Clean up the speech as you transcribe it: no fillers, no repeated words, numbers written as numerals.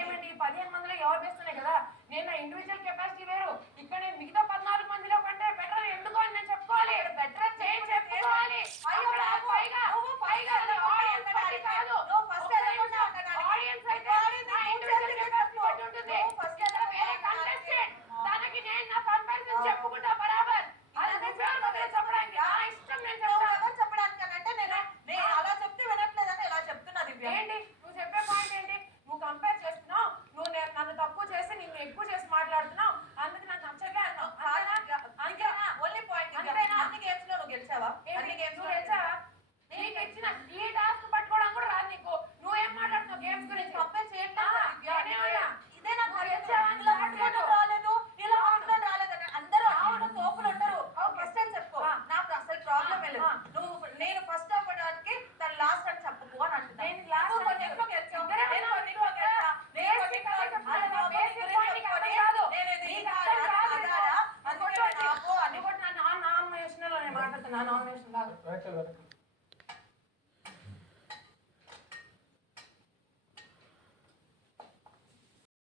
ఏమండి 15 మందిలో ఎవరు బెస్ట్ కదా. నేను నా ఇండివిజువల్ కెపాసిటీ వేరు, ఇక్కడ మిగతా 14 మందిలో కంటే బెటర్ ఎందుకో అని నేను చెప్పుకోవాలి. బెటర్ చెప్పుకోవాలి.